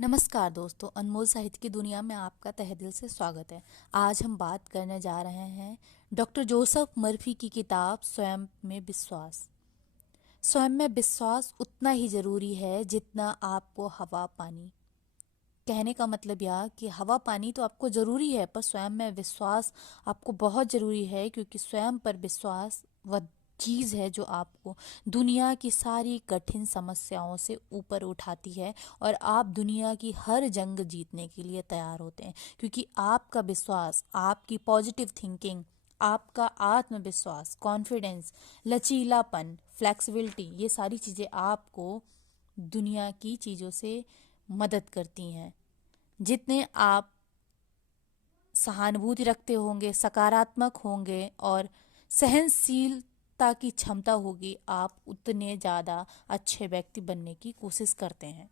नमस्कार दोस्तों, अनमोल साहित्य की दुनिया में आपका तहे दिल से स्वागत है। आज हम बात करने जा रहे हैं डॉक्टर जोसेफ मर्फी की किताब स्वयं में विश्वास। स्वयं में विश्वास उतना ही ज़रूरी है जितना आपको हवा पानी। कहने का मतलब यह कि हवा पानी तो आपको ज़रूरी है, पर स्वयं में विश्वास आपको बहुत ज़रूरी है, क्योंकि स्वयं पर विश्वास वह चीज़ है जो आपको दुनिया की सारी कठिन समस्याओं से ऊपर उठाती है और आप दुनिया की हर जंग जीतने के लिए तैयार होते हैं, क्योंकि आपका विश्वास, आपकी पॉजिटिव थिंकिंग, आपका आत्मविश्वास, कॉन्फिडेंस, लचीलापन, फ्लेक्सिबिलिटी, ये सारी चीज़ें आपको दुनिया की चीज़ों से मदद करती हैं। जितने आप सहानुभूति रखते होंगे, सकारात्मक होंगे और सहनशीलता की क्षमता होगी, आप उतने ज़्यादा अच्छे व्यक्ति बनने की कोशिश करते हैं।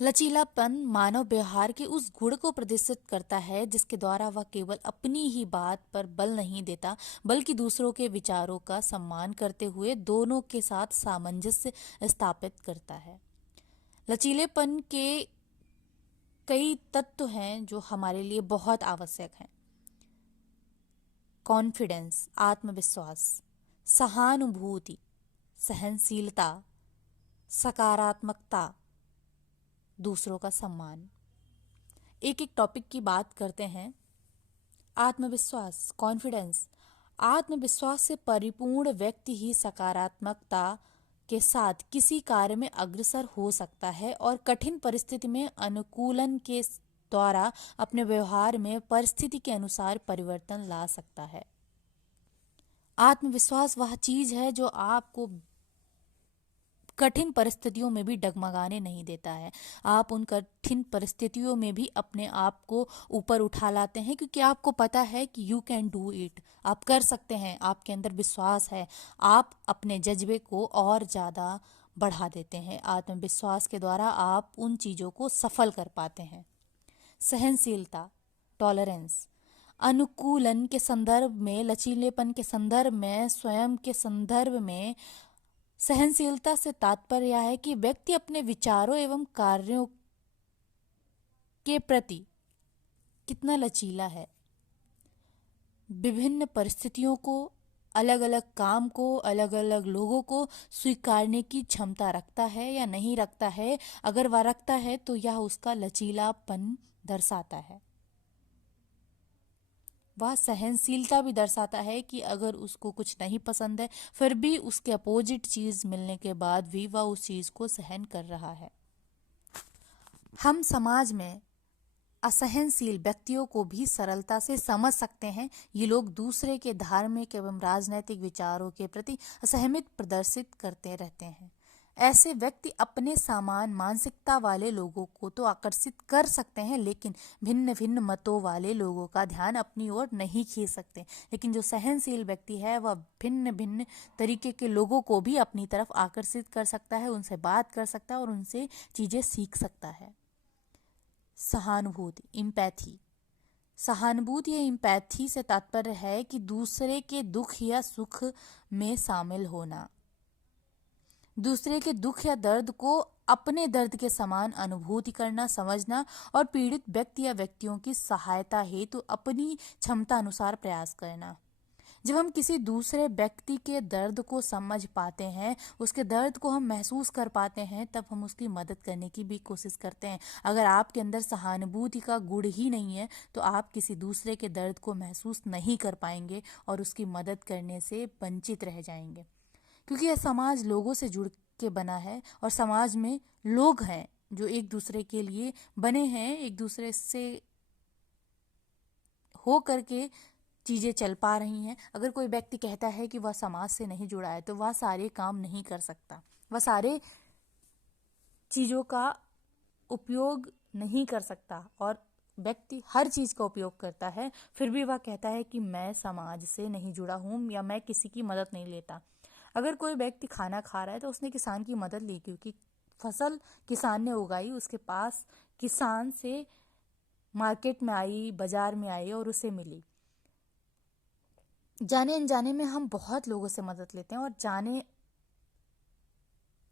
लचीलापन मानव व्यवहार के उस गुण को प्रदर्शित करता है जिसके द्वारा वह केवल अपनी ही बात पर बल नहीं देता, बल्कि दूसरों के विचारों का सम्मान करते हुए दोनों के साथ सामंजस्य स्थापित करता है। लचीलेपन के कई तत्व हैं जो हमारे लिए बहुत आवश्यक हैं। कॉन्फिडेंस, आत्मविश्वास, सहानुभूति, सहनशीलता, सकारात्मकता, दूसरों का सम्मान। एक एक टॉपिक की बात करते हैं। आत्मविश्वास, कॉन्फिडेंस। आत्मविश्वास से परिपूर्ण व्यक्ति ही सकारात्मकता के साथ किसी कार्य में अग्रसर हो सकता है और कठिन परिस्थिति में अनुकूलन के द्वारा अपने व्यवहार में परिस्थिति के अनुसार परिवर्तन ला सकता है। आत्मविश्वास वह चीज है जो आपको कठिन परिस्थितियों में भी डगमगाने नहीं देता है। आप उन कठिन परिस्थितियों में भी अपने आप को ऊपर उठा लाते हैं, क्योंकि आपको पता है कि यू कैन डू इट, आप कर सकते हैं, आपके अंदर विश्वास है। आप अपने जज्बे को और ज़्यादा बढ़ा देते हैं। आत्मविश्वास के द्वारा आप उन चीज़ों को सफल कर पाते हैं। सहनशीलता, टॉलरेंस। अनुकूलन के संदर्भ में, लचीलेपन के संदर्भ में, स्वयं के संदर्भ में सहनशीलता से तात्पर्य है कि व्यक्ति अपने विचारों एवं कार्यों के प्रति कितना लचीला है। विभिन्न परिस्थितियों को, अलग अलग काम को, अलग अलग लोगों को स्वीकारने की क्षमता रखता है या नहीं रखता है। अगर वह रखता है तो यह उसका लचीलापन दर्शाता है। वह सहनशीलता भी दर्शाता है कि अगर उसको कुछ नहीं पसंद है, फिर भी उसके अपोजिट चीज़ मिलने के बाद भी वह उस चीज़ को सहन कर रहा है। हम समाज में असहनशील व्यक्तियों को भी सरलता से समझ सकते हैं। ये लोग दूसरे के धार्मिक एवं राजनैतिक विचारों के प्रति असहमति प्रदर्शित करते रहते हैं। ऐसे व्यक्ति अपने समान मानसिकता वाले लोगों को तो आकर्षित कर सकते हैं, लेकिन भिन्न भिन्न मतों वाले लोगों का ध्यान अपनी ओर नहीं खींच सकते। लेकिन जो सहनशील व्यक्ति है वह भिन्न भिन्न तरीके के लोगों को भी अपनी तरफ आकर्षित कर सकता है, उनसे बात कर सकता है और उनसे चीज़ें सीख सकता है। सहानुभूति, इम्पैथी। सहानुभूति या इम्पैथी से तात्पर्य है कि दूसरे के दुख या सुख में शामिल होना, दूसरे के दुख या दर्द को अपने दर्द के समान अनुभूति करना, समझना और पीड़ित व्यक्ति या व्यक्तियों की सहायता हेतु अपनी क्षमता अनुसार प्रयास करना। जब हम किसी दूसरे व्यक्ति के दर्द को समझ पाते हैं, उसके दर्द को हम महसूस कर पाते हैं, तब हम उसकी मदद करने की भी कोशिश करते हैं। अगर आपके अंदर सहानुभूति का गुण ही नहीं है तो आप किसी दूसरे के दर्द को महसूस नहीं कर पाएंगे और उसकी मदद करने से वंचित रह जाएंगे, क्योंकि यह समाज लोगों से जुड़ के बना है और समाज में लोग हैं जो एक दूसरे के लिए बने हैं, एक दूसरे से हो करके चीज़ें चल पा रही हैं। अगर कोई व्यक्ति कहता है कि वह समाज से नहीं जुड़ा है तो वह सारे काम नहीं कर सकता, वह सारे चीज़ों का उपयोग नहीं कर सकता। और व्यक्ति हर चीज़ का उपयोग करता है, फिर भी वह कहता है कि मैं समाज से नहीं जुड़ा हूँ या मैं किसी की मदद नहीं लेता। अगर कोई व्यक्ति खाना खा रहा है तो उसने किसान की मदद ली, क्योंकि फसल किसान ने उगाई, उसके पास किसान से मार्केट में आई, बाजार में आई और उसे मिली। जाने अनजाने में हम बहुत लोगों से मदद लेते हैं और जाने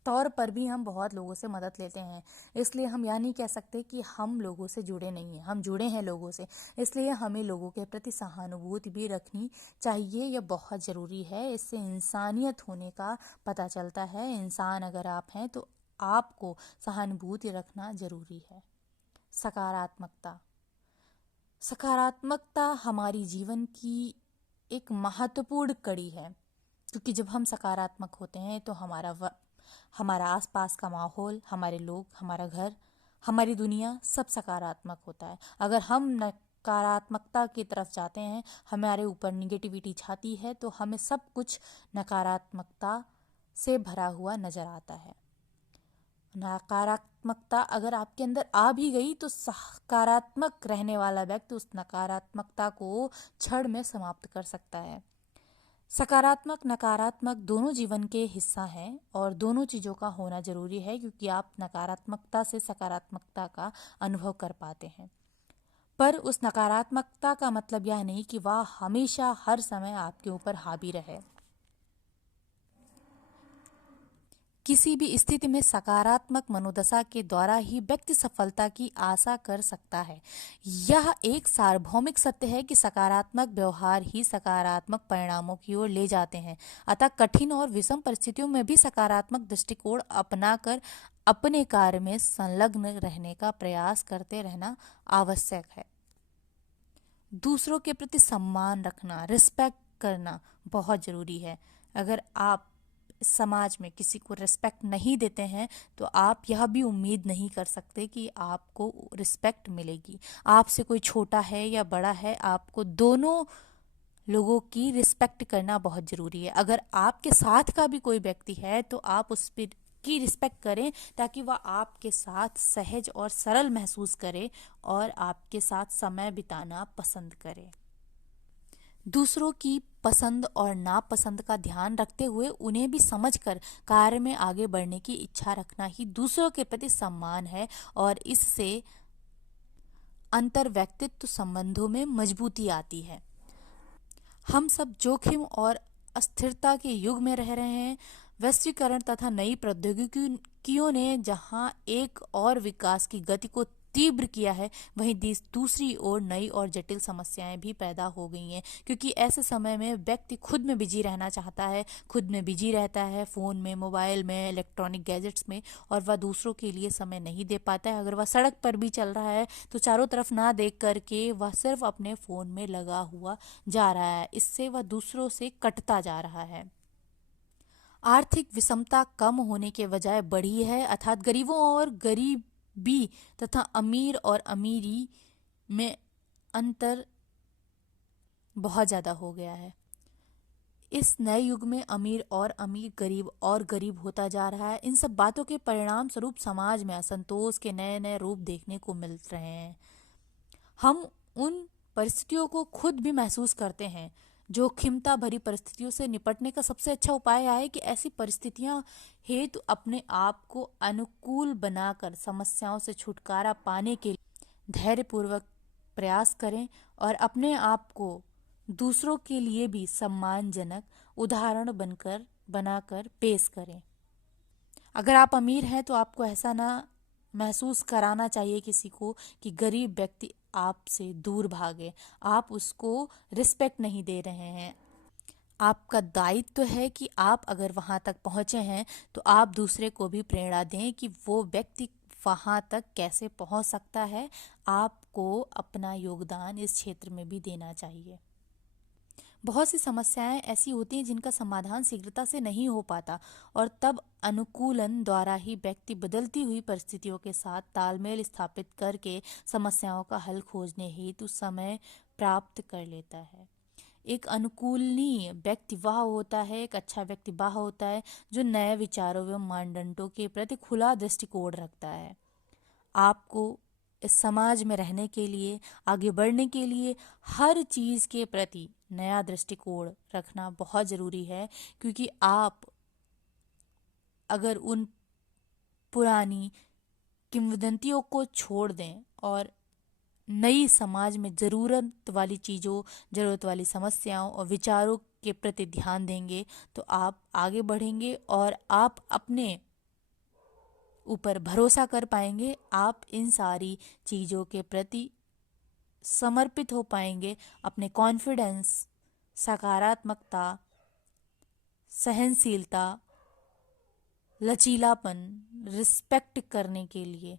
तौर पर भी हम बहुत लोगों से मदद लेते हैं। इसलिए हम यह नहीं कह सकते कि हम लोगों से जुड़े नहीं हैं, हम जुड़े हैं लोगों से। इसलिए हमें लोगों के प्रति सहानुभूति भी रखनी चाहिए, यह बहुत ज़रूरी है। इससे इंसानियत होने का पता चलता है। इंसान अगर आप हैं तो आपको सहानुभूति रखना ज़रूरी है। सकारात्मकता। सकारात्मकता हमारी जीवन की एक महत्वपूर्ण कड़ी है, क्योंकि जब हम सकारात्मक होते हैं तो हमारा आसपास का माहौल, हमारे लोग, हमारा घर, हमारी दुनिया सब सकारात्मक होता है। अगर हम नकारात्मकता की तरफ जाते हैं, हमारे ऊपर निगेटिविटी छाती है, तो हमें सब कुछ नकारात्मकता से भरा हुआ नज़र आता है। नकारात्मकता अगर आपके अंदर आ भी गई तो सकारात्मक रहने वाला व्यक्ति उस नकारात्मकता को क्षण में समाप्त कर सकता है। सकारात्मक नकारात्मक दोनों जीवन के हिस्सा हैं और दोनों चीज़ों का होना ज़रूरी है, क्योंकि आप नकारात्मकता से सकारात्मकता का अनुभव कर पाते हैं। पर उस नकारात्मकता का मतलब यह नहीं कि वह हमेशा हर समय आपके ऊपर हावी रहे। किसी भी स्थिति में सकारात्मक मनोदशा के द्वारा ही व्यक्ति सफलता की आशा कर सकता है। यह एक सार्वभौमिक सत्य है कि सकारात्मक व्यवहार ही सकारात्मक परिणामों की ओर ले जाते हैं। अतः कठिन और विषम परिस्थितियों में भी सकारात्मक दृष्टिकोण अपनाकर अपने कार्य में संलग्न रहने का प्रयास करते रहना आवश्यक है। दूसरों के प्रति सम्मान रखना, रिस्पेक्ट करना बहुत ज़रूरी है। अगर आप समाज में किसी को रिस्पेक्ट नहीं देते हैं तो आप यह भी उम्मीद नहीं कर सकते कि आपको रिस्पेक्ट मिलेगी। आपसे कोई छोटा है या बड़ा है, आपको दोनों लोगों की रिस्पेक्ट करना बहुत ज़रूरी है। अगर आपके साथ का भी कोई व्यक्ति है तो आप उस पर की रिस्पेक्ट करें, ताकि वह आपके साथ सहज और सरल महसूस करे और आपके साथ समय बिताना पसंद करे। दूसरों की पसंद और नापसंद का ध्यान रखते हुए उन्हें भी समझकर कार्य में आगे बढ़ने की इच्छा रखना ही दूसरों के प्रति सम्मान है और इससे अंतर व्यक्तित्व संबंधों में मजबूती आती है। हम सब जोखिम और अस्थिरता के युग में रह रहे हैं। वैश्वीकरण तथा नई प्रौद्योगिकियों ने जहां एक और विकास की गति को तीव्र किया है, वहीं दूसरी ओर नई और जटिल समस्याएं भी पैदा हो गई हैं, क्योंकि ऐसे समय में व्यक्ति खुद में बिजी रहना चाहता है, खुद में बिजी रहता है, फ़ोन में, मोबाइल में, इलेक्ट्रॉनिक गैजेट्स में, और वह दूसरों के लिए समय नहीं दे पाता है। अगर वह सड़क पर भी चल रहा है तो चारों तरफ ना देख करके वह सिर्फ अपने फ़ोन में लगा हुआ जा रहा है। इससे वह दूसरों से कटता जा रहा है। आर्थिक विषमता कम होने के बजाय बढ़ी है, अर्थात गरीबों और गरीबी तथा अमीर और अमीरी में अंतर बहुत ज़्यादा हो गया है। इस नए युग में अमीर और अमीर, गरीब और गरीब होता जा रहा है। इन सब बातों के परिणाम स्वरूप समाज में असंतोष के नए नए रूप देखने को मिल रहे हैं। हम उन परिस्थितियों को खुद भी महसूस करते हैं। जोखिमता भरी परिस्थितियों से निपटने का सबसे अच्छा उपाय यह है कि ऐसी परिस्थितियां हेतु अपने आप को अनुकूल बनाकर समस्याओं से छुटकारा पाने के लिए धैर्यपूर्वक प्रयास करें और अपने आप को दूसरों के लिए भी सम्मानजनक उदाहरण बनाकर पेश करें। अगर आप अमीर हैं तो आपको ऐसा ना महसूस कराना चाहिए किसी को कि गरीब व्यक्ति आपसे दूर भागे, आप उसको रिस्पेक्ट नहीं दे रहे हैं। आपका दायित्व है कि आप अगर वहाँ तक पहुँचे हैं तो आप दूसरे को भी प्रेरणा दें कि वो व्यक्ति वहाँ तक कैसे पहुँच सकता है। आपको अपना योगदान इस क्षेत्र में भी देना चाहिए। बहुत सी समस्याएं ऐसी होती हैं जिनका समाधान शीघ्रता से नहीं हो पाता, और तब अनुकूलन द्वारा ही व्यक्ति बदलती हुई परिस्थितियों के साथ तालमेल स्थापित करके समस्याओं का हल खोजने हेतु समय प्राप्त कर लेता है। एक अनुकूलनीय व्यक्ति वह होता है, एक अच्छा व्यक्ति वह होता है जो नए विचारों एवं मानदंडों के प्रति खुला दृष्टिकोण रखता है। आपको इस समाज में रहने के लिए, आगे बढ़ने के लिए हर चीज़ के प्रति नया दृष्टिकोण रखना बहुत ज़रूरी है, क्योंकि आप अगर उन पुरानी किंवदंतियों को छोड़ दें और नई समाज में ज़रूरत वाली चीज़ों, ज़रूरत वाली समस्याओं और विचारों के प्रति ध्यान देंगे तो आप आगे बढ़ेंगे और आप अपने ऊपर भरोसा कर पाएंगे, आप इन सारी चीज़ों के प्रति समर्पित हो पाएंगे। अपने कॉन्फिडेंस, सकारात्मकता, सहनशीलता, लचीलापन, रिस्पेक्ट करने के लिए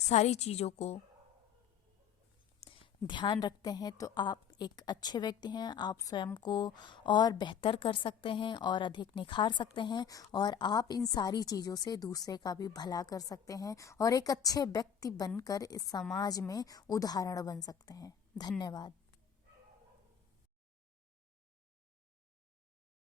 सारी चीज़ों को ध्यान रखते हैं तो आप एक अच्छे व्यक्ति हैं। आप स्वयं को और बेहतर कर सकते हैं और अधिक निखार सकते हैं, और आप इन सारी चीज़ों से दूसरे का भी भला कर सकते हैं और एक अच्छे व्यक्ति बनकर इस समाज में उदाहरण बन सकते हैं। धन्यवाद।